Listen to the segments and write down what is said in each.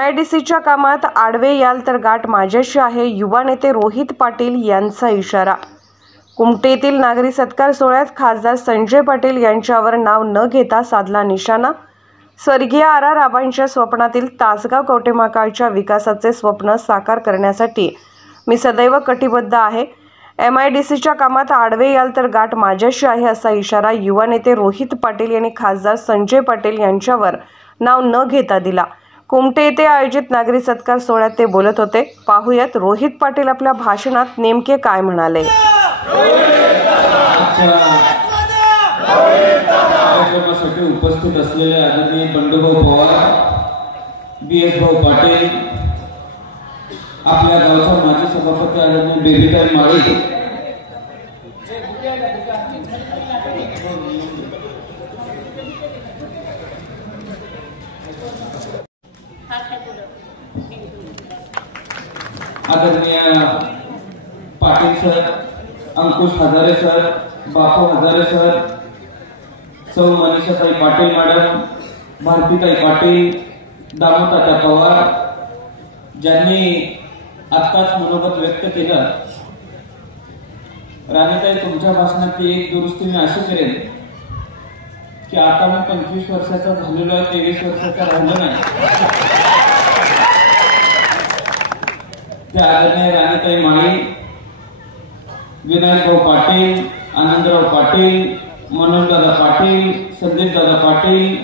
MIDCच्या कामात आडवे याल तर गाठ माझ्याशी आहे, युवा नेते रोहित पाटील यांचा इशारा। कुमटेतील नागरी सत्कार सोहळ्यात खासदार संजय पाटील यांच्यावर नाव न घेता साधला निशाणा। स्वर्गीय RR आबांच्या स्वप्नातील तासगाव कवठेमहांकाळच्या विकासाचे स्वप्न साकार करण्यासाठी मी सदैव कटिबद्ध आहे। MIDCच्या कामात आडवे याल तर गाठ माझ्याशी आहे असा इशारा युवा नेते रोहित पाटील यांनी खासदार संजय पाटील यांच्यावर नाव न घेता दिला। कुमटे येथे आयोजित नागरी सत्कार सोहळ्यात ते बोलत होते। पाहूयात रोहित पाटील आपल्या भाषणात नेमके काय म्हणाले। कार्यक्रमासाठी उपस्थित असलेले आदरणीय बंडूभाऊ पवार, BS भाऊ पाटील, आपल्या गावचा माजी सभापती आदरणीय बेबीताई माळी, आदरणीय पाटील सर, अंकुश हजारे सर, बापू हजारे सर, सौ मनीषाताई पाटील मॅडम, भारतीताई पाटील, दामोतात्या पवार, ज्यांनी आत्ताच मनोगत व्यक्त केलं। राणीताई, तुमच्या भाषणात एक दुरुस्ती मी अशी करेन की आता मी 25 वर्षाचा झालेलो आहे, 23 वर्षाचा राहिलो नाही। त्या आदरणीय राणीताई माळी, विनायक भाऊ पाटील, आनंदराव पाटील, मनोजदादा पाटील, संदीपदादा पाटील,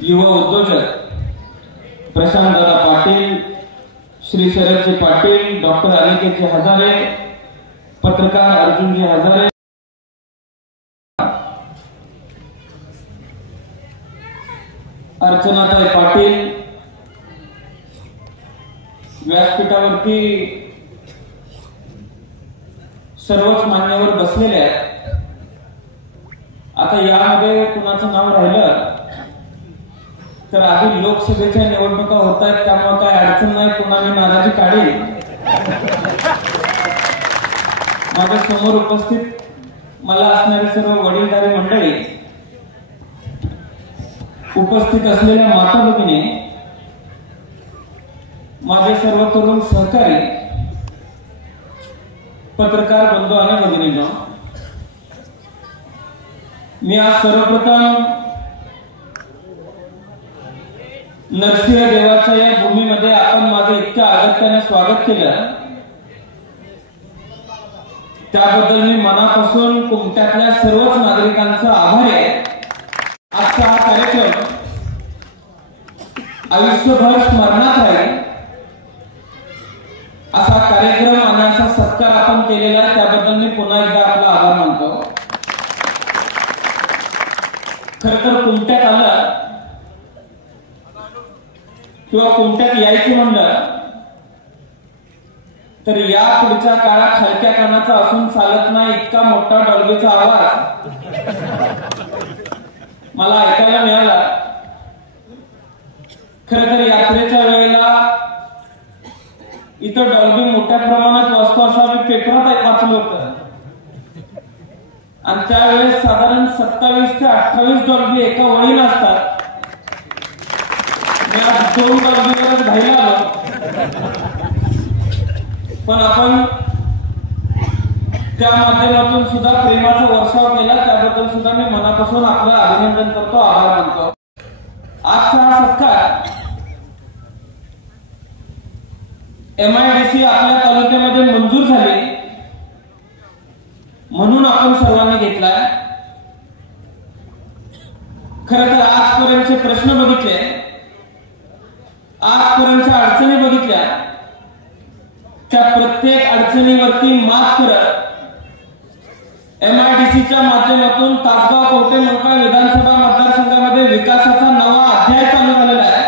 युवा उद्योजक प्रशांतदादा पाटील, श्री शरदजी पाटील, डॉक्टर अनिकेतजी हजारे, पत्रकार अर्जुनजी हजारे, अर्चनाताई पाटील, व्यासपीठावरती सर्वच मान्यवर बसलेले आहेत। आता यामध्ये कुणाचं नाव राहिलं तर आधी लोकसभेच्या निवडणुका होत आहेत, त्यामुळे काय अडचण नाही, कुणाने नाराजी काढेल। माझ्या समोर उपस्थित मला असणारे सर्व वडीलधारी मंडळी, उपस्थित असलेल्या माता भगिनी, माझे सर्व तरुण सहकारी, पत्रकार बंधू आणि भगिनींनो, मी आज सर्वप्रथम नरसिंह देवाच्या या भूमीमध्ये आपण माझं इतक्या आदराने स्वागत केलं, त्याबद्दल मी मनापासून कुमट्यातल्या सर्वच नागरिकांचा आभारी आहे। आजचा हा कार्यक्रम आयुष्यभर स्मरणात राहील असा कार्यक्रम आणि असा सत्कार आपण केलेला आहे, त्याबद्दल मी पुन्हा एकदा आपला आभार मानतो। खर तर कुमट्यात आलं किंवा कुमट्यात यायचं म्हणलं तर या पुढच्या काळात हलक्या कानाचा असून चालत नाही, इतका मोठा डॉल्बीचा आवाज मला ऐकायला मिळाला। खर तर यात्रेच्या वेळेला इथं डॉल्बी मोठ्या प्रमाणात वाचतो असं मी पेपरात वाचलं होतं, आणि त्यावेळेस साधारण 27 ते 28 डॉल्बी एका वळीनं असतात। मी आज 2 डॉल्बीवरच घायला आलो, पण आपण त्या माध्यमातून सुद्धा प्रेमाचा वर्षाव केला, त्याबद्दल सुद्धा मी मनापासून आपलं अभिनंदन करतो, आभार मानतो। आजचा हा सत्कार MIDC आपल्या तालुक्यामध्ये मंजूर झाली म्हणून आपण सर्वांनी घेतलाय। खरं तर आजपर्यंतचे प्रश्न बघितले, आजपर्यंतच्या अडचणी बघितल्या, त्या प्रत्येक अडचणीवरती मात करत MIDCच्या माध्यमातून तासगाव कवठेमहांकाळ विधानसभा मतदारसंघामध्ये विकासाचा नवा अध्याय चालू झालेला आहे।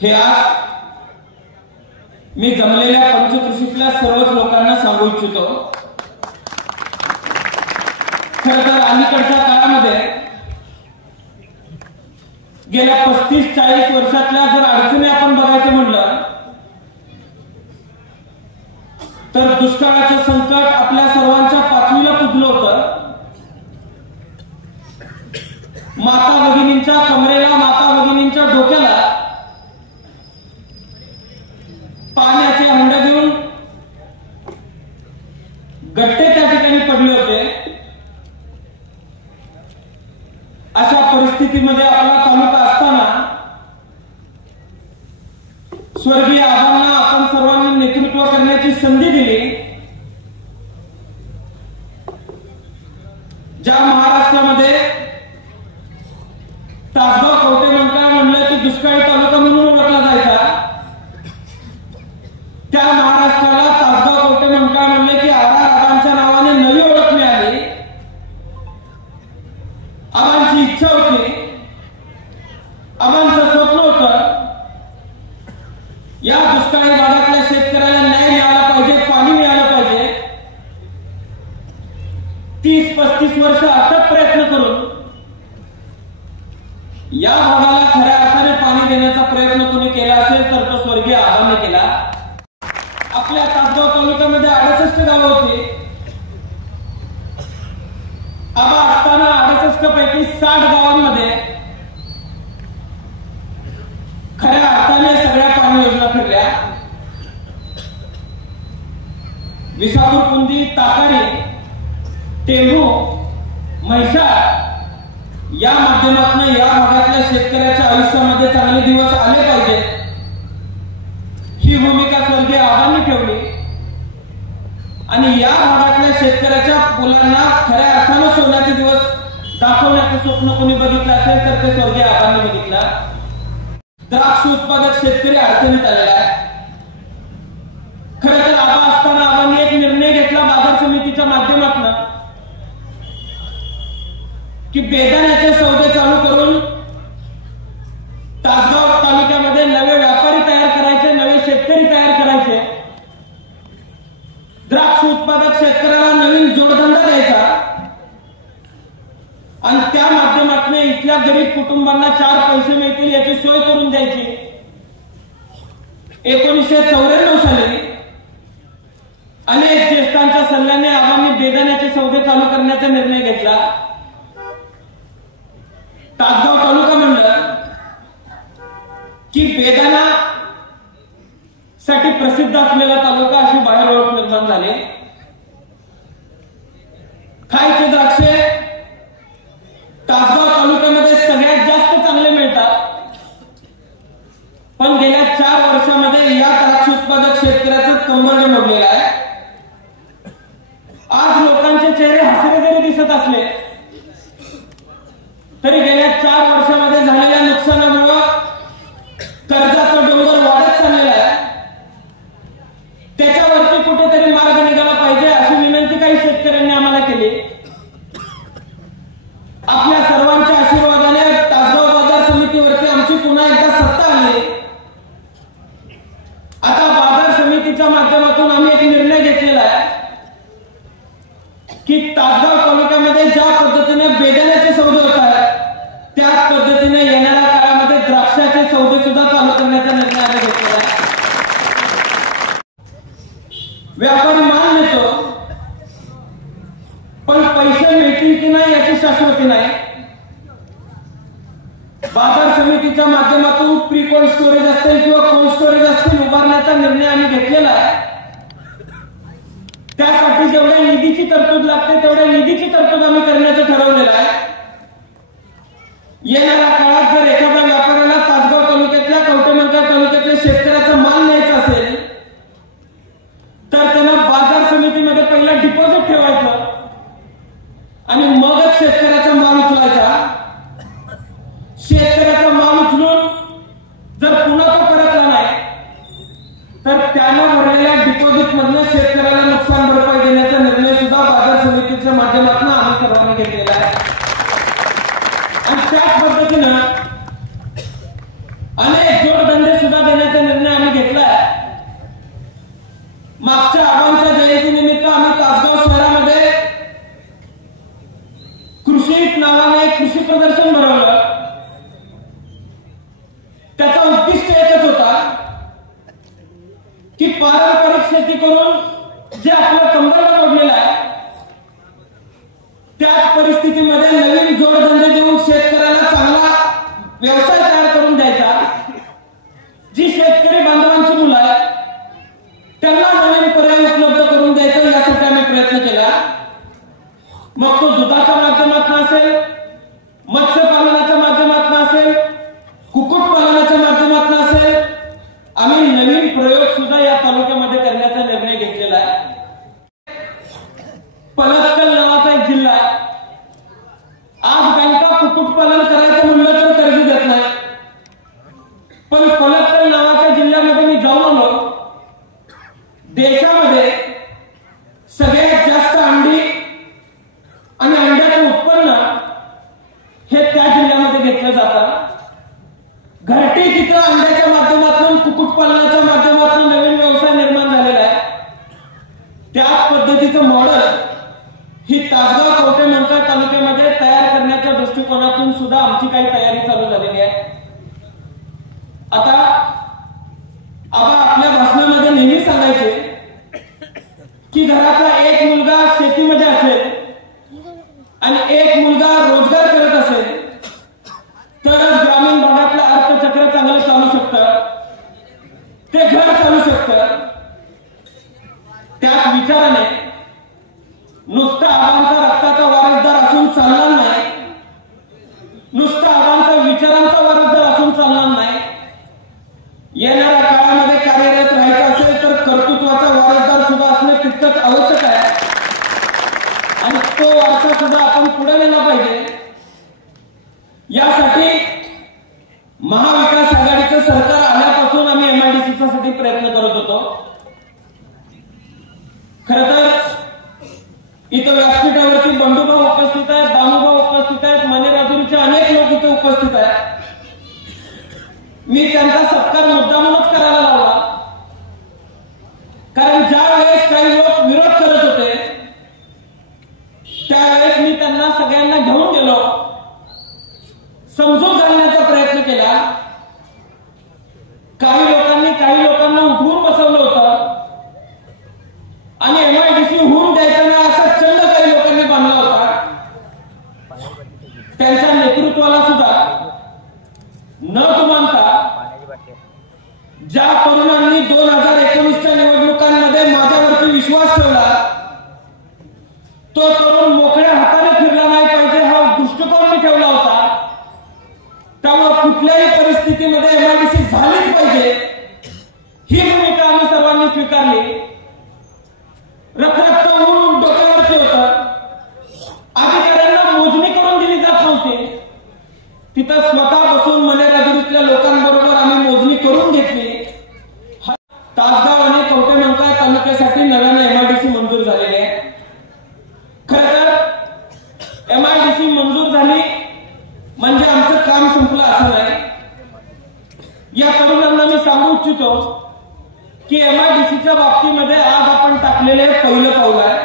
हे आज मी जमलेल्या पंचकृषीतल्या सर्वच लोकांना सांगू इच्छितो। खरं तर अलीकडच्या काळामध्ये गेल्या 35-40 वर्षातल्या जर अडचणी आपण बघायचं म्हणलं तर दुष्काळाचं संकट आपल्या सर्वांच्या पाचवीला पुजलं होतं। माता भगिनींच्या कमरेला, माता भगिनींच्या डोक्याला पाण्याचे हंडे घेऊन गट्टे त्या ठिकाणी पडले होते. अशा परिस्थितीमध्ये आपला तालुका असताना स्वर्गीय आबांना आपण सर्वांनी नेतृत्व करण्याची संधी दिली. ज्या महाराष्ट्रामध्ये तासगाव कवठेमंकाळ म्हणलं की दुष्काळी तालुका म्हणून ओळखला जायचा, त्या महाराष्ट्राला तासगाव कवठेमंकाळ म्हणले की आबांच्या नावाने नवी ओळख मिळाली. आबांची इच्छा होती, आबांचं स्वप्न होतं, या दुष्काळी भागातल्या शेतकऱ्याला न्याय मिळाला पाहिजे, पाणी मिळालं पाहिजे. 30-35 वर्ष अथक प्रयत्न करून या भागाला खऱ्या अर्थाने पाणी देण्याचा प्रयत्न कोणी केला असेल तर तो स्वर्गीय आबांनी केला. आपल्या तासगाव तालुक्यामध्ये 68 गावं होती. आबा असताना 68 पैकी 60 गावांमध्ये खऱ्या अर्थाने सगळ्या पाणी योजना फिरल्या. विसापूर, कुंदी, ताकारी, टेंभू, म्हैसाळ या माध्यमातून या भागातल्या शेतकऱ्याच्या आयुष्यामध्ये चांगले दिवस आले पाहिजेत ही भूमिका स्वर्गीय आबांनी ठेवली. आणि या भागातल्या शेतकऱ्याच्या मुलांना खऱ्या अर्थानं सोन्याचे दिवस दाखवण्याचं स्वप्न कोणी बघितलं असेल तर ते स्वर्गीय आबांनी बघितलं. द्राक्ष उत्पादक शेतकरी अडचणीत आलेला आहे. खरं तर आबा असताना आबांनी एक निर्णय घेतला बाजार समितीच्या माध्यमातून की बेदाण्याचे सौदे चालू करून तासगाव तालुक्यामध्ये नवे व्यापारी तयार करायचे, नवे शेतकरी तयार करायचे, द्राक्ष उत्पादक शेतकऱ्याला नवीन जोडधंदा द्यायचा आणि त्या माध्यमातून इथल्या गरीब कुटुंबांना 4 पैसे मिळतील याची सोय करून द्यायची. 1994 साली अनेक ज्येष्ठांच्या सल्ल्याने आबांनी बेदाण्याचे सौदे चालू करण्याचा निर्णय घेतला. तासगाव तालुका म्हणलं की बेदाणा साठी प्रसिद्ध असलेला तालुका अशी बाहेर ओळख निर्माण झाली. खायचे द्राक्षे तासगाव तालुक्यामध्ये सगळ्यात जास्त चांगले मिळतात. पण गेल्या 4 वर्षामध्ये या द्राक्ष उत्पादक शेतकऱ्याचं कंबरडे मोडलेलं आहे. आज लोकांचे चेहरे हसरे जरी दिसत असले तरी गेल्या 4 वर्षामध्ये झालेल्या नुकसानामुळे कर्जाचा डोंगर वाढत चाललेला आहे. त्याच्यावरती कुठेतरी मार्ग निघाला पाहिजे अशी विनंती काही शेतकऱ्यांनी आम्हाला केली. आपल्या सर्वांच्या आशीर्वादाने तासगाव बाजार समितीवरती आमची पुन्हा एकदा सत्ता आली. आता बाजार समितीच्या माध्यमातून आम्ही एक निर्णय घेतलेला आहे की तासगाव तालुक्यामध्ये ज्या पद्धतीने बेदाण्याचे सौदे होत आहेत त्याच पद्धतीने येणाऱ्या काळामध्ये द्राक्षाचे सौदे सुद्धा चालू करण्याचा निर्णय आम्ही घेतलेला आहे. व्यापारी माल नेतो पण पैसे मिळतील की नाही याची शाश्वती नाही. बाजार समितीच्या माध्यमातून प्री कोल्ड स्टोरेज असतील किंवा कोल्ड स्टोरेज असतील उभारण्याचा निर्णय आम्ही घेतलेला आहे. त्यासाठी जेवढ्या निधीची तरतूद लागते तेवढ्या निधीची तरतूद आम्ही करण्याचं ठरवलेलं आहे. येणाऱ्या काळात जर एखाद्या व्यापाऱ्याला तासगाव तालुक्यातल्या कवठेमंकाळ तालुक्यातल्या शेतकऱ्याचा माल न्यायचा असेल तर त्यांना बाजार समितीमध्ये पहिला डिपॉझिट ठेवायचं आणि मगच शेतकऱ्याचा माल उचलायचा. शेतकऱ्याचा माल उचलून जर पुन्हा तो परतला नाही तर त्यानं भरलेल्या डिपॉझिट मधनं शेतकऱ्याला नुकसान भरपाई देण्याचा निर्णय सुद्धा बाजार समितीच्या माध्यमातून आम्ही सर्वांनी घेतलेला आहे. आणि त्याच पद्धतीनं अनेक जोडधंदे सुद्धा देण्याचा निर्णय आम्ही घेतला आहे. मागच्या आबांच्या जयंतीनिमित्त आम्ही तासगाव शहरामध्ये कृषी नावाने कृषी प्रदर्शन भरवलं. त्याचा उद्दिष्ट एकच होता की पारंपरिक शेती करून जे आपलं कंबरडं मोडलेलं आहे त्याच परिस्थितीमध्ये नवीन जोडधंदे देऊन शेतकऱ्याला चांगला व्यवसाय तयार करून द्यायचा. प्रयोग सुद्धा या तालुक्यामध्ये करण्याचा निर्णय घेतलेला आहे. पलक्कल नावाचा एक जिल्हा आहे. आज बँका कुक्कुटपालन करायचं म्हणलं तर कर्ज देत नाही. पण पलक्कल नावाच्या जिल्ह्यामध्ये मी जाऊन आलो. देशामध्ये सगळ्यात जास्त अंडी आणि अंड्याचं उत्पन्न हे त्या जिल्ह्यामध्ये घेतलं जातं. घरटी तिथं अंड्याच्या माध्यमातून कुक्कुटपालनाच्या माध्यमातून नवीन व्यवसाय निर्माण झालेला आहे. त्याच पद्धतीचं मॉडेल ही तासगाव कवठे मंकाळ तालुक्यामध्ये तयार करण्याच्या दृष्टिकोनातून सुद्धा आमची काही तयारी चालू झालेली आहे. आता आबा आपल्या भाषणामध्ये नेहमी सांगायचे की घरातला एक मुलगा शेतीमध्ये असेल आणि एक मुलगा रोजगार करत असेल तरच ग्रामीण भागातलं अर्थचक्र चांगलं चालू शकतं, ते घर चालू शकतं. त्याच विचाराने नुसता आबांचा रक्ताचा वारसदार असून चालणार नाही, नुसता आबांचा विचारांचा वारसदार असून चालणार नाही. येणाऱ्या काळामध्ये कार्यरत राहायचं असेल तर कर्तृत्वाचा वारसदार सुद्धा असणे तितकंच आवश्यक आहे आणि तो वारसा सुद्धा आपण पुढे नेला पाहिजे. यासाठी महाविकास आघाडीचं सरकार आल्यापासून आम्ही एमआयडीसीचा साठी प्रयत्न करत होतो. खरं तर इथं व्यासपीठावरती बंडूभाऊ उपस्थित आहेत, दामूभाऊ उपस्थित आहेत, मनेराजुरीचे अनेक लोक इथे उपस्थित आहेत. मी त्यांचा सत्कार मुद्दामूनच करायला लावला, कारण ज्या वेळेस काही लोक विरोध करत होते त्यावेळेस मी त्यांना सगळ्यांना घेऊन गेलो, समजून घालण्याचा प्रयत्न केला. काही लोकांना उठवून बसवलं होतं आणि एमआयडीसी होऊन द्यायचं नाही असा चंड काही लोकांनी बांधला होता. त्यांच्या नेतृत्वाला सुद्धा न जुमानता ज्या तरुणांनी 2019च्या निवडणुकांमध्ये माझ्यावरती विश्वास ठेवला तो तरुण मोकळ्या हाताने फिरला नाही पाहिजे हा दृष्टिकोन मी ठेवला होता. त्यामुळे कुठल्याही परिस्थितीमध्ये एमआयडीसी झालीच पाहिजे ही भूमिका आम्ही सर्वांनी स्वीकारली. रखरखत ऊन डोक्यावरती होतं, अधिकाऱ्यांना मोजणी करून दिली जात नव्हती. तिथं स्वतः बसून मनेराजुरीतल्या लोकांबरोबर आम्ही मोजणी करून घेतली. तासगाव आणि कवठे मंकाळ तालुक्यासाठी नव्यानं एमआयडीसी मंजूर झालेली आहे. खरं तर एमआयडीसी मंजूर झाली म्हणजे आमचं काम संपलं असं नाही. या तरुणांना मी सांगू इच्छितो की एमआयडीसीच्या बाबतीमध्ये आज आपण टाकलेले पहिलं पाऊल आहे.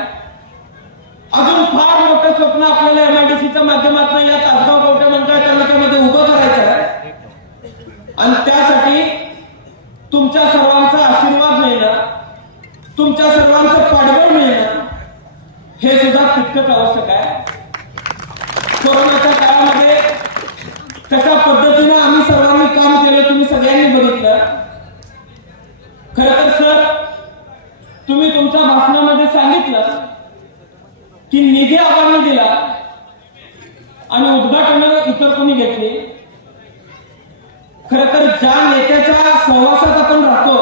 अजून फार मोठं स्वप्न आपल्याला एमआयडीसीच्या माध्यमातून या तासगाव कवठे मंकाळ तालुक्यामध्ये उभं करायचं आहे आणि त्यासाठी तुमच्या सर्वांचा आशीर्वाद मिळणं, तुमच्या सर्वांचं पाठबळ मिळणं हे सुद्धा तितकंच आवश्यक आहे. कोरोनाच्या काळामध्ये कशा पद्धतीने आम्ही सर्वांनी काम केलं तुम्ही सगळ्यांनी बघितलं. खरं तर सर तुम्ही तुमच्या भाषणामध्ये सांगितलं की निधी आबांनी दिला आणि उद्घाटन इतर कोणी घेतली. खरं तर ज्या नेत्याच्या सहवासात आपण राहतो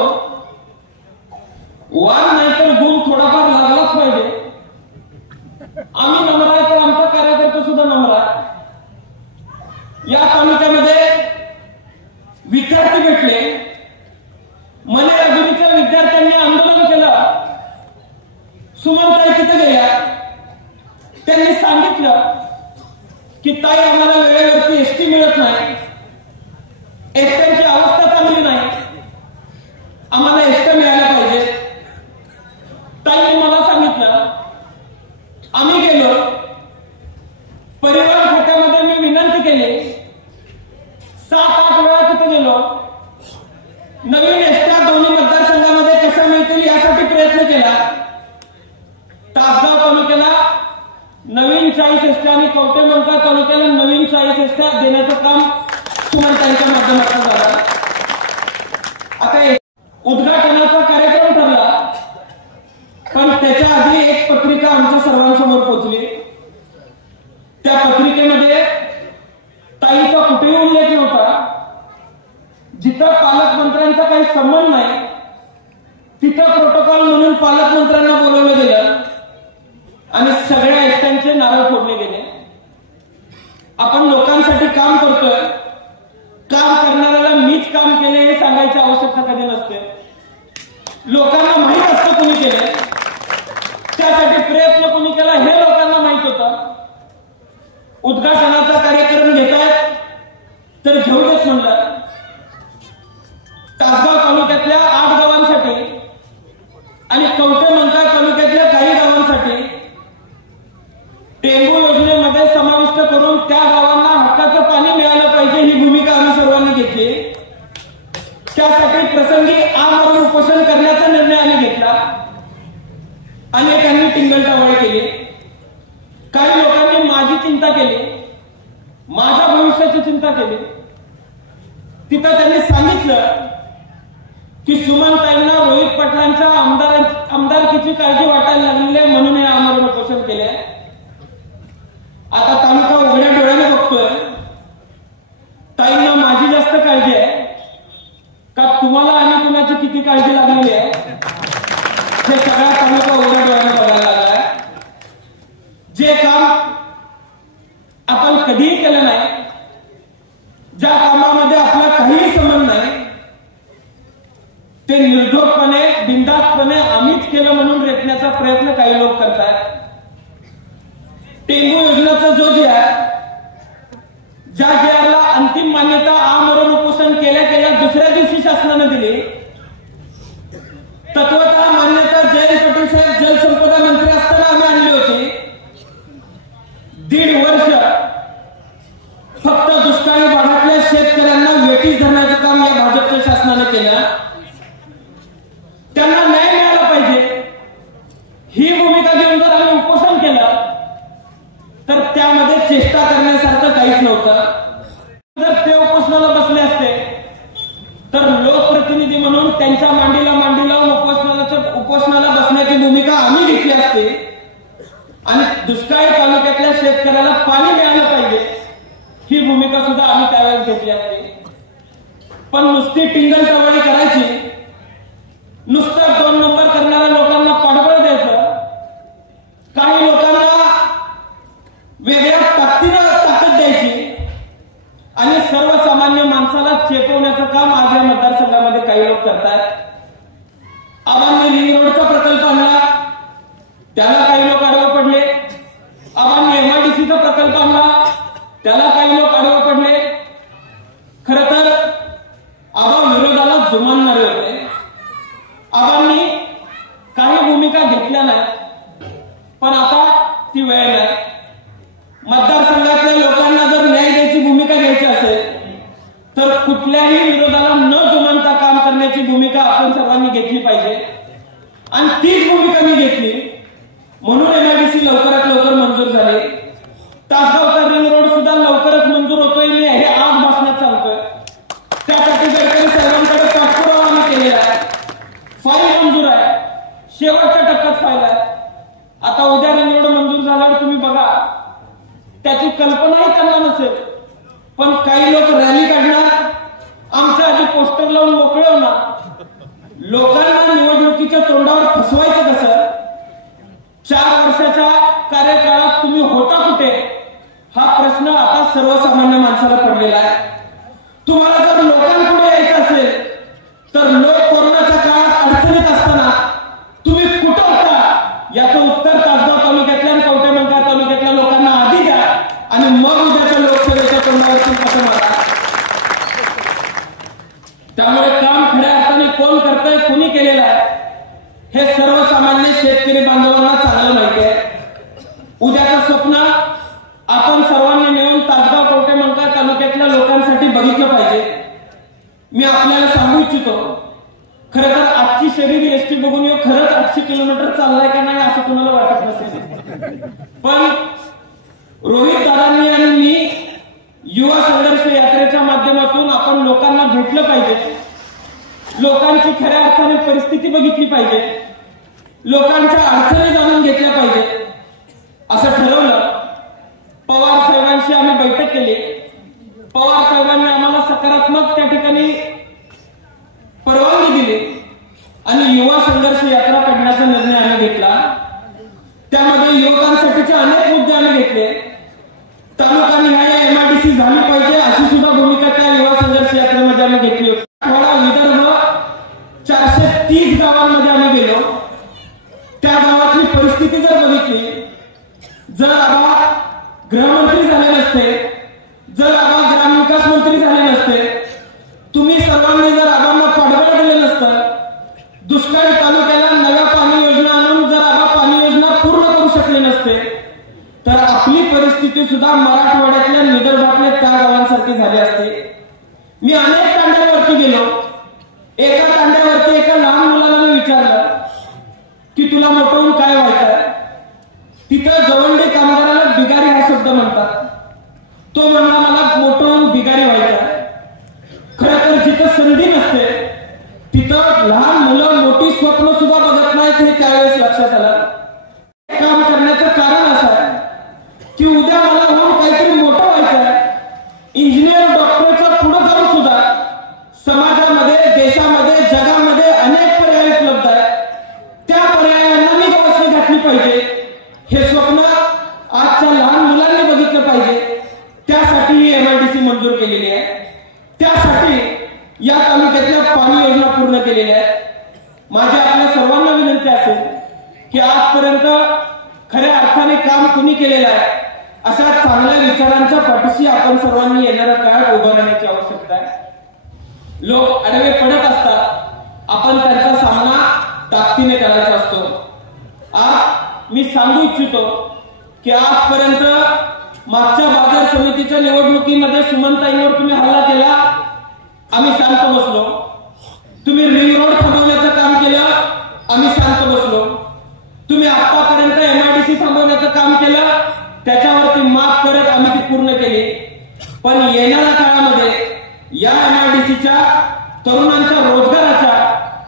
वाद नाही तर गुण थोडाफार लागलाच पाहिजे. आम्ही नम्र आहे तर आमचा कार्यकर्ता सुद्धा नम्र आहे. या तालुक्यामध्ये विद्यार्थी भेटले, मनेराजुरीच्या विद्यार्थ्यांनी आंदोलन केलं. सुमनताई तिथे गेल्या, त्यांनी सांगितलं की ताई आम्हाला वेळेवरती एसटी मिळत नाही, एसट्यांची अवस्था चांगली नाही, आम्हाला एसट्या मिळायला पाहिजे. ताईंनी मला सांगितलं. आम्ही गेलो, परिवहन खात्यामध्ये मी विनंती केली. 7-8 वेळा तिथे गेलो. नवीन एसट्या दोन्ही मतदारसंघामध्ये कशा मिळतील यासाठी प्रयत्न केला. तासगाव तालुक्याला नवीन 40 एसट्या आणि कवठे मंकाळ तालुक्याला नवीन 40 एसट्या देण्याचं काम सुमनताईंच्या माध्यमातून झालं. आता उद्घाटनाचा कार्यक्रम ठरला, पण त्याच्या आधी एक पत्रिका आमच्या सर्वांसमोर पोहोचली. त्या पत्रिकेमध्ये ताईचा कुठेही उल्लेख नव्हता. जिथं पालकमंत्र्यांचा काही संबंध नाही पालकमंत्र्यांना बोलवलं गेलं आणि सगळ्या एसट्यांचे नारळ फोडले गेले. आपण लोकांसाठी काम करतोय, काम करणाऱ्याला मीच काम केले हे सांगायची आवश्यकता कधी नसते. लोकांना माहित असतं कोणी केलंय, त्यासाठी प्रयत्न कोणी केला हे लोकांना माहित होतं. उद्घाटनाचा कार्यक्रम घेतायत तर घेऊ देत म्हणलं. तासगाव तालुक्यातल्या 8 गावांसाठी आणि कवठेमंकाळ तालुक्यातल्या काही गावांसाठी टेंबू योजनेमध्ये समाविष्ट करून त्या गावांना हक्काचं पाणी मिळालं पाहिजे ही भूमिका आम्ही सर्वांनी घेतली. त्यासाठी प्रसंगी आमरण उपोषण करण्याचा निर्णय आम्ही घेतला. अनेकांनी टिंगलटावळी केली, काही लोकांनी माझी चिंता केली, माझ्या भविष्याची चिंता केली. तिथं त्यांनी सांगितलं की सुमनताईंना रोहित पाटलांच्या आमदारकीची काळजी वाटायला लागलेली आहे म्हणून हे आमरण उपोषण केले. आता तालुका उघड्या डोळ्याने बघतोय. ताईंना माझी जास्त काळजी आहे का तुम्हाला आणि कुणाची किती काळजी लागलेली आहे हे सगळा तालुका उघड्या डोळ्याने बघायला लागलाय. जे काम आपण कधीही केलं नाही, ज्या कामामध्ये आपला काहीही संबंध नाही, ते निर्धोकपणे बिनधास्तपणे आम्हीच केलं म्हणून रेटण्याचा प्रयत्न काही लोक करतात. टेंबू योजनेचा जो जी आहे, ज्या GRला अंतिम मान्यता आमरण उपोषण केल्या दुसऱ्या दिवशी शासनाने दिली. तत्वतः मान्यता जयंत पाटील साहेब जलसंपदा मंत्री असताना आम्ही आणली होती. 1.5 वर्ष फक्त दुष्काळी भागातल्या शेतकऱ्यांना वेठीस धरण्याचं काम या भाजपच्या शासनाने केलं. त्यांना न्याय मिळाला पाहिजे ही भूमिका घेऊन जर आम्ही उपोषण केलं तर त्यामध्ये चेष्टा करण्यासारखं काहीच नव्हतं. जर ते उपोषणाला बसले असते तर लोकप्रतिनिधी म्हणून त्यांच्या मांडीला लावून उपोषणाला बसण्याची भूमिका आम्ही घेतली असते आणि दुष्काळी तालुक्यातल्या शेतकऱ्याला पाणी मिळालं पाहिजे ही भूमिका सुद्धा आम्ही त्यावेळेस घेतली असते. पण नुसती टिंगलटावळी करायची, नुसतं 2 नंबर करणाऱ्या लोकांना पाठबळ द्यायचं, काही लोकांना वेगळ्या ताकद द्यायची आणि सर्वसामान्य माणसाला चेपवण्याचं काम आज या मतदारसंघामध्ये काही लोक करतात. आबांनी रिंग रोडचा प्रकल्प आणला, त्याला काही लोक आडवे पडले. आबांनी MIDCचा प्रकल्प आणला, त्याला काही लोक आडवे पडले. खर तर आबा विरोधाला जुमानणारे होते. आबांनी काही भूमिका घेतल्या नाही, पण आता ती वेळ नाही. मतदारसंघातल्या लोकांना जर न्याय द्यायची भूमिका घ्यायची असेल तर कुठल्याही विरोधाला न जुमानता काम करण्याची भूमिका आपण सर्वांनी घेतली पाहिजे आणि तीच भूमिका मी घेतली. म्हणून MIDC लवकरात लवकर मंजूर झाले. तासगावचा रिंग रोड सुद्धा लवकरच मंजूर होतोय. मी हे आज भाषणात सांगतोय. त्यासाठी गडकरी साहेबांकडे पाठपुरावा आम्ही केलेला आहे. फाईल मंजूर आहे, शेवटच्या टप्प्यात फाईल आहे. आता उद्या रिंग रोड मंजूर झाल्यावर तुम्ही बघा, त्याची कल्पनाही त्यांना नसेल, पण काही लोक रॅली काढणार, आमच्या आधी पोस्टर लावून मोकळे होणार. लोकांना निवडणुकीच्या तोंडावर फसवायचं कसं? 4 वर्षाच्या कार्यकाळात तुम्ही होता कुठे हा प्रश्न आता सर्वसामान्य माणसाला पडलेला आहे. तुम्हाला जर लोकांपुढे यायचं असेल तर लोक कोरोनाच्या काळात अडचणीत असताना तुम्ही कुठं होता याचं उत्तर तासगाव तालुक्यातल्या आणि कवठेमंकाळ तालुक्यातल्या लोकांना आधी द्या आणि मग उद्याच्या लोकसभेच्या तोंडावरती कसं मारा. त्यामुळे काम खऱ्या अर्थाने कोण करतंय, कोणी केलेलं आहे हे सर्वसामान्य शेतकरी बांधवांना चांगलं माहिती आहे. उद्याचं स्वप्न आपण सर्वांनी मिळून तासगाव कवठेमंकाळ तालुक्यातल्या लोकांसाठी बघितलं पाहिजे. मी आपल्याला सांगू इच्छितो, खरं तर आजची शहरी एसटी बघून खरंच 800 किलोमीटर चाललाय का नाही असं कुणाला वाटत नसेल, पण रोहित दादांनी आणि मी युवा संघर्ष यात्रेच्या माध्यमातून आपण लोकांना भेटलं पाहिजे, लोकांची खऱ्या अर्थाने परिस्थिती बघितली पाहिजे, लोकांच्या अडचणी जाणून घेतल्या पाहिजे असं ठरवलं. पवार साहेबांशी आम्ही बैठक केली. पवार साहेबांनी आम्हाला सकारात्मक त्या ठिकाणी परवानगी दिली आणि युवा संघर्ष यात्रा काढण्याचा निर्णय आम्ही घेतला। त्यामध्ये युवकांसाठीचे अनेक मुद्दे आम्ही घेतले। तालुका निहाय MIDC झाली पाहिजे अशी सुद्धा भूमिका त्या युवा संघर्ष यात्रेमध्ये आम्ही घेतली होती। थोडा विदर्भ 430 गावांमध्ये आम्ही गेलो। त्या गावातली परिस्थिती जर बघितली, जर आबा गृहमंत्री झाले नसते, जर आबा ग्रामविकास मंत्री झाले नसते, तुम्ही सर्वांनी जर आबांना पाठबळ दिले नसतं, दुष्काळी तालुक्याला नव्या पाणी योजना आणून जर आबा पाणी योजना पूर्ण करू शकले नसते, तर आपली परिस्थिती सुद्धा मराठवाड्यातल्या विदर्भातल्या त्या गावांसारखी झाली असते। मी अनेक तांड्यावरती गेलो। एका तांड्यावरती एका लहान मुलाला मी विचारलं की तुला मोठं होऊन काय व्हायचंय? तिथं गवंडी कामगाराला बिगारी हा शब्द म्हणतात। तो म्हणला मला मोठं होऊन बिगारी व्हायचंय। खरं तर जिथं संधी नसते तिथं लहान मुलं मोठी स्वप्न सुद्धा बघत नाहीत हे त्यावेळेस लक्षात आलं। काम करण्याचं कारण असं आहे की उद्या मला होऊन काहीतरी मोठं व्हायचंय। इंजिनियर डॉक्टरच्या पुढे जाऊन सुद्धा समाजामध्ये, देशामध्ये, जगामध्ये अनेक पर्याय उपलब्ध आहेत। त्या पर्यायांना मी गवसणी घातली पाहिजे हे स्वप्न आजच्या लहान मुलांनी बघितलं पाहिजे। त्यासाठी ही MIDC मंजूर केलेली आहे। त्यासाठी या तालुक्यातल्या पाणी योजना पूर्ण केलेल्या आहेत। माझ्या आपल्या सर्वांना विनंती असेल की आजपर्यंत खऱ्या अर्थाने काम कुणी केलेलं आहे, अशा चांगल्या विचारांच्या पाठीशी आपण सर्वांनी येणाऱ्या काळात उभं राहण्याची आवश्यकता आहे। लोक आडवे पडत असतात, आपण त्यांचा सामना ताकदीने करायचा असतो। आज मी सांगू इच्छितो की आजपर्यंत मागच्या बाजार समितीच्या निवडणुकीमध्ये सुमनताईंवर तुम्ही हल्ला केला, आम्ही शांत बसलो। तुम्ही रिंग रोड थांबवण्याचं काम केलं, आम्ही शांत बसलो। तुम्ही आतापर्यंत MIDC थांबवण्याचं काम केलं, त्याच्यावरती माफ करत आम्ही ती पूर्ण केली। पण येणाऱ्या काळामध्ये या MIDCच्या तरुणांच्या रोजगाराच्या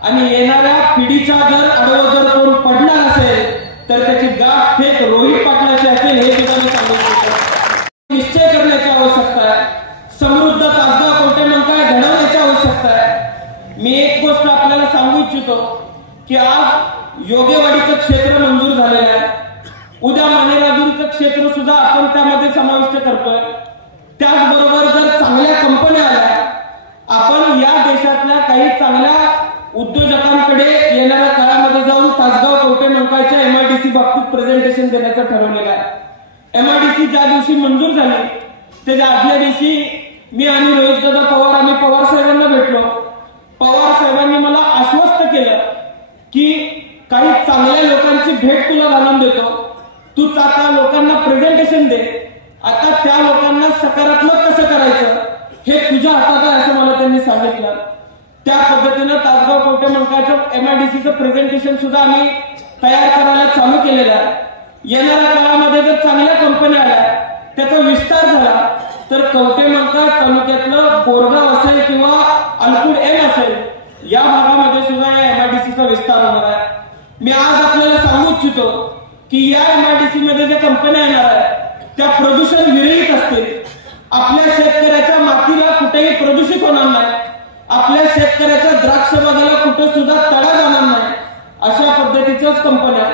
आणि येणाऱ्या पिढीच्या जर आडवं जर कोण पडणार असेल तर त्याची गाठ थेट रोहित पाटलाची असेल हे सुद्धा मी सांगू इच्छितो। निश्चय करण्याची आवश्यकता आहे। समृद्ध तासगाव कवठेमंकाळ घडवण्याची आवश्यकता आहे। मी एक गोष्ट आपल्याला सांगू इच्छितो की आज योगेवाडीचं क्षेत्र मंजूर झालेलं आहे। उद्या मानेराजुरीचं क्षेत्र सुद्धा आपण त्यामध्ये समाविष्ट करतोय। त्याचबरोबर जर चांगल्या कंपन्या आल्या, आपण या देशातल्या काही चांगल्या उद्योजकांकडे येणाऱ्या काळामध्ये जाऊन तासगाव कवठेमंकाळच्या MIDC बाबतीत प्रेझेंटेशन देण्याचं ठरवलेलं आहे। MIDC ज्या दिवशी मंजूर झाली त्याच्या आदल्या दिवशी मी आणि रोहितदादा पवार आम्ही पवार साहेबांना भेटलो। पवार साहेबांनी मला आश्वस्त केलं की काही चांगल्या लोकांची भेट तुला घालून देतो, तू त्या लोकांना प्रेझेंटेशन दे। आता त्या लोकांना सकारात्मक कसं करायचं हे तुझ्या हातात आहे असं मला त्यांनी सांगितलं। त्या पद्धतीनं तासगाव कवठेमंकाळच्या MIDCचं प्रेझेंटेशन सुद्धा आम्ही तयार करायला चालू केलेलं आहे। येणाऱ्या काळामध्ये जर चांगल्या कंपन्या आल्या, त्याचा विस्तार झाला तर कवठेमंकाळ तालुक्यातलं बोरगाव असेल किंवा अलकुड M असेल, या भागामध्ये सुद्धा या MIDCचा विस्तार होणार आहे। मी आज आपल्याला सांगू इच्छितो की या MIDC मध्ये ज्या कंपन्या येणार आहेत त्या प्रदूषण विरहित असतील। आपल्या शेतकऱ्याच्या मातीला कुठेही प्रदूषित होणार नाही, आपल्या शेतकऱ्याच्या द्राक्ष बागेला कुठे सुद्धा तडा जाणार नाही, अशा पद्धतीच्याच कंपन्या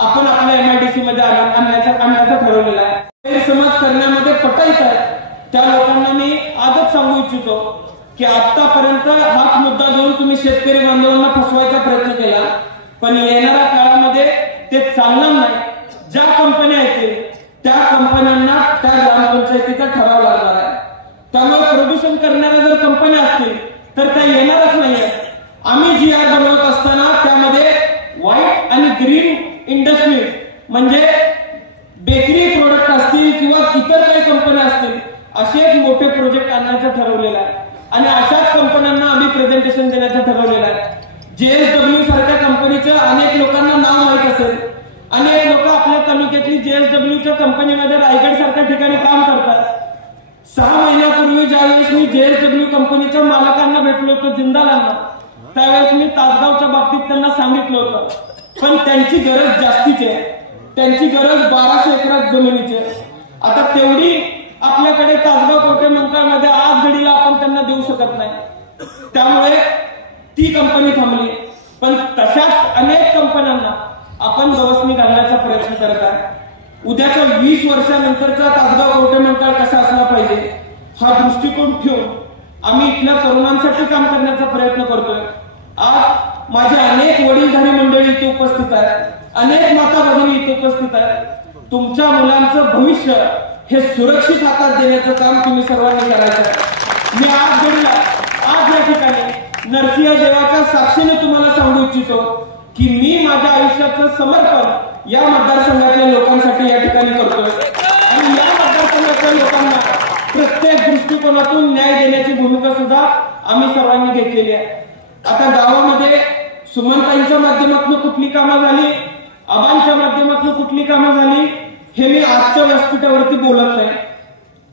आपण आपल्या MIDC मध्ये आणण्याचा ठरवलेला आहे। गैरसमज करण्यामध्ये पटायचं आहे त्या लोकांना मी आजच सांगू इच्छितो की आतापर्यंत हाच मुद्दा घेऊन तुम्ही शेतकरी बांधवांना फसवायचा प्रयत्न केला, पण येणाऱ्या काळामध्ये ते चालणार नाही। ज्या कंपन्या येतील त्या कंपन्यांना त्या ग्रामपंचायतीचा ठराव लागणार आहे। त्यामुळे प्रदूषण करणाऱ्या जर कंपन्या असतील तर त्या येणारच नाहीये। आम्ही GR बनवत असताना त्यामध्ये व्हाईट आणि ग्रीन इंडस्ट्रीज म्हणजे बेकरी प्रोडक्ट असतील किंवा इतर काही कंपन्या असतील असेच मोठे प्रोजेक्ट आणण्याचं ठरवलेलं आहे आणि अशाच कंपन्यांना आम्ही प्रेझेंटेशन देण्याचं ठरवलेलं आहे। JSW सारख्या कंपनीचं अनेक लोकांना नाव माहित असेल। अनेक लोक आपल्या तालुक्यातली JSWच्या कंपनीमध्ये रायगड सारख्या ठिकाणी काम करतात। 6 महिन्यापूर्वी ज्यावेळेस मी JSW कंपनीच्या मालकांना भेटलो होतो, जिंदालांना, त्यावेळेस मी तासगावच्या बाबतीत त्यांना सांगितलं होतं, पण त्यांची गरज जास्तीची आहे। त्यांची गरज 1200 एकरात जमिनीची आहे। आता तेवढी आपल्याकडे तासगाव कवठेमंकाळमध्ये आज घडीला आपण त्यांना देऊ शकत नाही। त्यामुळे ती कंपनी थांबली। पण तशाच अनेक कंपन्यांना आपण गवसणी घालण्याचा प्रयत्न करत आहे. उद्याच्या 20 वर्षानंतरचा तासगाव कवठेमंकाळ कसा असला पाहिजे हा दृष्टिकोन ठेवून आम्ही इथल्या तरुणांसाठी काम करण्याचा प्रयत्न करतोय. आज माझे अनेक वडीलधारी मंडळी इथे उपस्थित आहेत, अनेक माता भगिनी इथे उपस्थित आहेत. तुमच्या मुलांचं भविष्य हे सुरक्षित हातात देण्याचं काम तुम्ही सर्वांनी करायचं आहे. मी आज या ठिकाणी नरसिंह देवाच्या साक्षीने तुम्हाला सांगू इच्छितो की मी माझ्या आयुष्याचं समर्पण या मतदारसंघातल्या लोकांसाठी या ठिकाणी करतोय आणि या मतदारसंघातल्या लोकांना प्रत्येक दृष्टिकोनातून न्याय देण्याची भूमिका सुद्धा आम्ही सर्वांनी घेतलेली आहे. आता गावामध्ये सुमनताईंच्या माध्यमातून कुठली कामं झाली, आबांच्या माध्यमातून कुठली कामं झाली हे मी आजच्या व्यासपीठावरती बोलत नाही,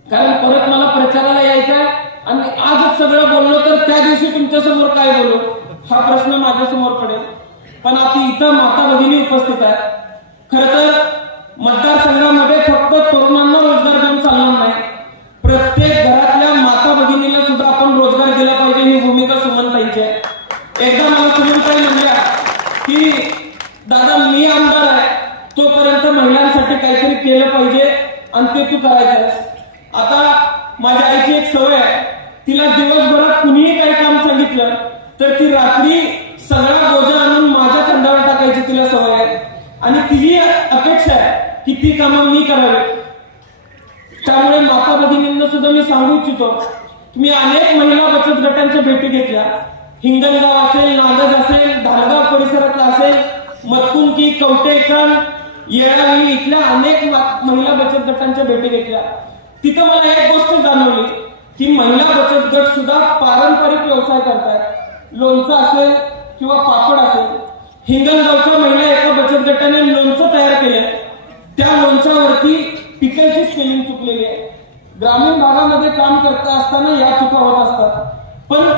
कारण परत मला प्रचाराला यायचं आहे आणि आजच सगळं बोललो तर त्या दिवशी तुमच्या समोर काय बोलू हा प्रश्न माझ्या समोर पडेल. पण आता इथं माता भगिनी उपस्थित आहेत. खरं तर मतदारसंघामध्ये फक्त तरुणांना रोजगार देऊन चालणार नाही, प्रत्येक घरातल्या माता भगिनीला सुद्धा आपण रोजगार दिला पाहिजे ही भूमिका सुमनताईंची आहे. एकदा मला सुमनताई म्हणल्या की दादा मी आमदार आहे तोपर्यंत महिलांसाठी काहीतरी केलं पाहिजे आणि ते तू करायचं. आता माझ्या आईची एक सवय आहे, तिला दिवसभरात कुणीही काही काम सांगितलं तर ती रात्री सगळा बोजा आणून माझ्या खांद्यावर टाकायची तिला सवय आहे आणि तिची अपेक्षा आहे की ती कामं मी करावी. त्यामुळे माता भगिनींना सुद्धा मी सांगू इच्छितो की मी अनेक महिला बचत गटांच्या भेटी घेतल्या. हिंगणगाव असेल, नागज असेल, धारगाव परिसरातला असेल, मतकुंकी, कवटेकण, येळावी इथल्या अनेक महिला बचत गटांच्या भेटी घेतल्या. तिथं मला एक गोष्ट जाणवली की महिला बचत गट सुद्धा पारंपरिक व्यवसाय करतात. लोणचं असेल किंवा पापड असेल, हिंगणगावच्या महिला एका बचत गटाने लोणचं तयार केलं, त्या लोणच्यावरती पिकलची स्पेलिंग चुकलेली आहे. ग्रामीण भागामध्ये काम करत असताना या चुका होत असतात, पण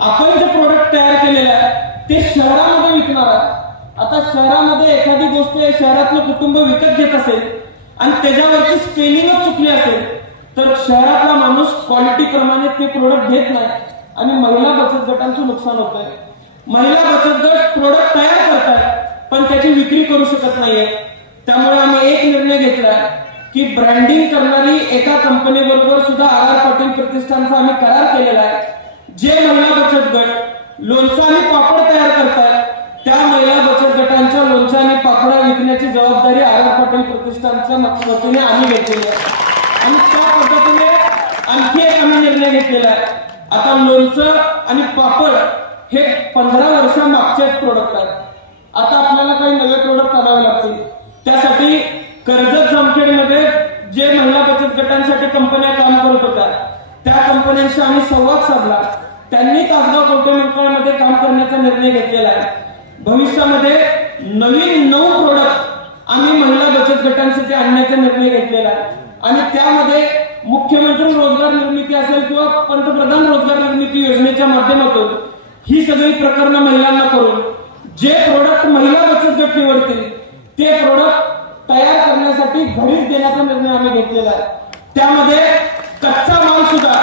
आपण जे प्रोडक्ट तयार केलेलं आहे ते शहरामध्ये विकणार आहे. आता शहरामध्ये एखादी गोष्ट शहरातलं कुटुंब विकत घेत असेल आणि त्याच्यावरची स्पेलिंगच चुकली असेल तर शहरातला माणूस क्वालिटी प्रमाणे ते प्रोडक्ट घेत नाही आणि महिला बचत गटांचं नुकसान होत आहे. महिला बचत गट प्रोडक्ट तयार करतात पण त्याची विक्री करू शकत नाहीये. त्यामुळे आम्ही एक निर्णय घेतला की ब्रँडिंग करणारी एका कंपनी बरोबर सुद्धा आर पाटील प्रतिष्ठानचा आम्ही करार केलेला आहे. जे महिला बचत गट लोणचं आणि पापड तयार करतात त्या महिला बचत गटांच्या लोणचं आणि पापड विकण्याची जबाबदारी आर पाटील प्रतिष्ठानच्या वतीने आम्ही घेतलेली आहे आणि त्या पद्धतीने आणखी एक आम्ही निर्णय घेतलेला आहे. आता लोणचं आणि पापड हे 15 वर्षांमागचे प्रोडक्ट आहेत. आता आपल्याला काही नवे प्रोडक्ट आणावे लागतील. त्यासाठी कर्जत जामखेडमध्ये जे महिला बचत गटांसाठी कंपन्या काम करत होत्या त्या कंपन्यांशी आम्ही संवाद साधला. त्यांनी तासगाव कवठेमंकाळमध्ये काम करण्याचा निर्णय घेतलेला आहे. भविष्यामध्ये नवीन 9 प्रोडक्ट आम्ही महिला बचत गटांसाठी आणण्याचा निर्णय घेतलेला आहे आणि त्यामध्ये मुख्यमंत्री रोजगार निर्मिती असेल किंवा पंतप्रधान रोजगार निर्मिती योजनेच्या माध्यमातून ही सगळी प्रकरणं महिलांना करून जे प्रोडक्ट महिला बचत गट निवडतील ते प्रोडक्ट तयार करण्यासाठी घरीच देण्याचा निर्णय आम्ही घेतलेला आहे. त्यामध्ये कच्चा माल सुद्धा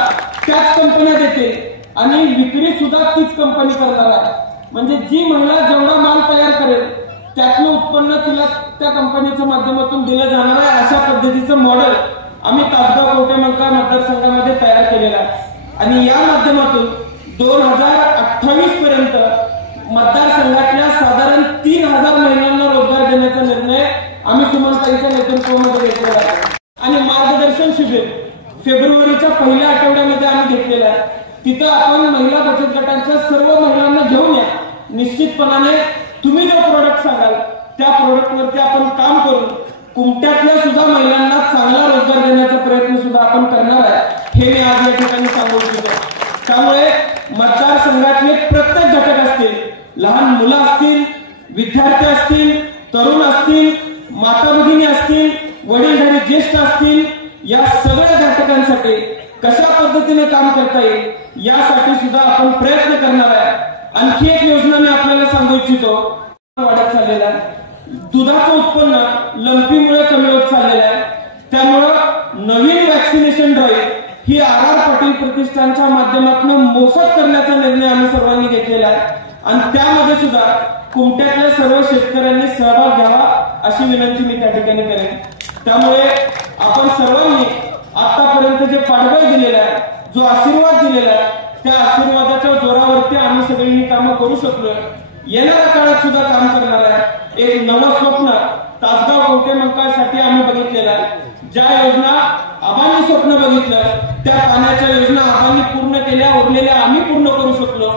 त्याच कंपन्या देतील आणि विक्री सुद्धा तीच कंपनी करणार आहे. म्हणजे जी महिला जेवढा माल तयार करेल त्यातलं उत्पन्न तिला त्या कंपनीच्या माध्यमातून दिलं जाणार आहे. अशा पद्धतीचं मॉडेल आम्ही तासगाव कवठेमंकाळ मतदारसंघामध्ये तयार केलेलं आहे आणि या माध्यमातून 2028 पर्यंत मतदारसंघातल्या साधारण 3000 महिलांना रोजगार देण्याचा निर्णय आम्ही सुमनताईंच्या नेतृत्वामध्ये घेतलेला आहे आणि मार्गदर्शन शिबिर फेब्रुवारीच्या पहिल्या आठवड्यामध्ये आम्ही घेतलेलं आहे. तिथं आपण महिला बचत गटांच्या सर्व महिलांना घेऊन या. निश्चितपणाने तुम्ही जो प्रोडक्ट सांगाल त्या प्रोडक्टवरती आपण काम करून कुमट्यातल्या सुद्धा महिलांना चांगला रोजगार देण्याचा प्रयत्न सुद्धा आपण करणार आहे हे मी आज या ठिकाणी सांगू इच्छितो. त्यामुळे मतदारसंघातले प्रत्येक घटक असतील, लहान मुलं असतील, विद्यार्थी असतील, तरुण असतील, माता भगिनी असतील, वडीलधारी ज्येष्ठ असतील, या सगळ्या घटकांसाठी कशा पद्धतीने काम करता येईल यासाठी सुद्धा आपण प्रयत्न करणार आहे. आणखी एक योजना मी आपल्याला सांगू इच्छितो. वाढत चाललेला आहे, दुधाचं उत्पन्न लंपीमुळे कमी होत चाललेलं आहे. त्यामुळं नवीन वॅक्सिनेशन ड्राईव्ह ही आर पाटील प्रतिष्ठानच्या माध्यमातून मोफत करण्याचा निर्णय आम्ही सर्वांनी घेतलेला आहे आणि त्यामध्ये सुद्धा कुमट्यातल्या सर्व शेतकऱ्यांनी सहभाग घ्यावा अशी विनंती मी त्या ठिकाणी करेन। त्यामुळे आपण सर्वांनी आतापर्यंत जे पाठबळ दिलेला आहे, जो आशीर्वाद दिलेला आहे, त्या आशीर्वादाच्या जोरावरती आम्ही सगळी ही कामं करू शकलोय। येणाऱ्या काळात सुद्धा काम करणार आहे। एक नवं स्वप्न तासगाव कवठेमंकाळसाठी आम्ही बघितलेलं आहे। ज्या योजना आबांनी स्वप्न बघितलं त्या पाण्याच्या योजना आबांनी पूर्ण केल्या, उरलेल्या आम्ही पूर्ण करू शकलो।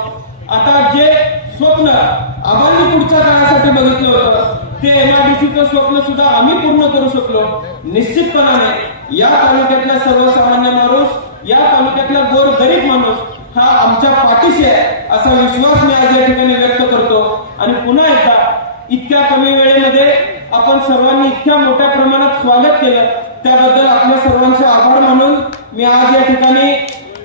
आता जे स्वप्न आबांनी पुढच्या काळासाठी बघितलं होतं ते MIDCचं स्वप्न सुद्धा आम्ही पूर्ण करू शकलो। निश्चितपणाने या तालुक्यातला सर्वसामान्य माणूस, या तालुक्यातला गोरगरीब माणूस हा आमच्या पाठीशी आहे असा विश्वास मी आज या ठिकाणी व्यक्त करतो। आणि पुन्हा एकदा इतक्या कमी वेळेमध्ये आपण सर्वांनी इतक्या मोठ्या प्रमाणात स्वागत केलं त्याबद्दल आपल्या सर्वांचे आभार मानून मी आज या ठिकाणी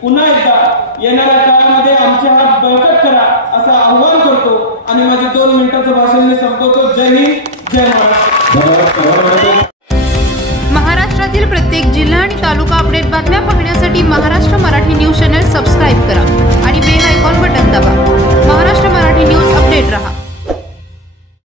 पुन्हा एकदा येणाऱ्या काळामध्ये आमचे हात बळकट करा असं आव्हान करतो आणि माझे 2 मिनिटाचं भाषण मी संपवतो। जय हिंद, जय महाराष्ट्र। महाराष्ट्रातील प्रत्येक जिल्हा आणि तालुका अपडेट बातम्या पाहण्यासाठी Maharashtra Marathi news channel subscribe करा आणि बेल आयकॉन बटन दाबा। महाराष्ट्र मराठी न्यूज अपडेट रहा।